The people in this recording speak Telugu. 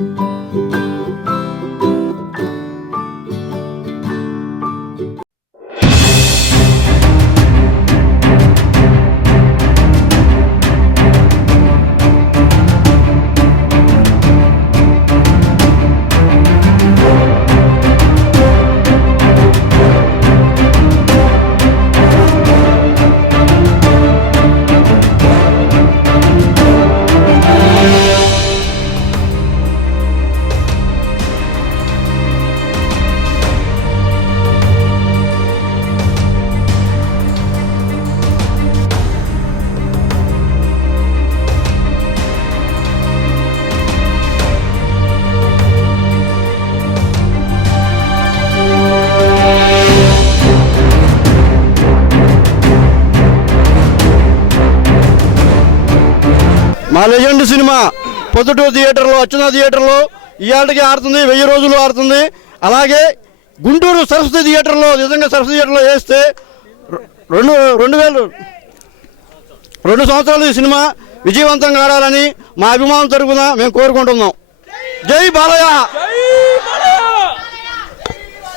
మా లెజెండ్ సినిమా పొద్దుటూరు థియేటర్లో, అర్చన థియేటర్లో ఇవాళకి ఆడుతుంది, 1000 రోజులు ఆడుతుంది. అలాగే గుంటూరు సరస్వతి థియేటర్లో, నిజంగా సరస్వతి థియేటర్లో వేస్తే 2 సంవత్సరాలు ఈ సినిమా విజయవంతంగా ఆడాలని మా అభిమానం తరపున మేము కోరుకుంటున్నాం. జై బాలయ్య.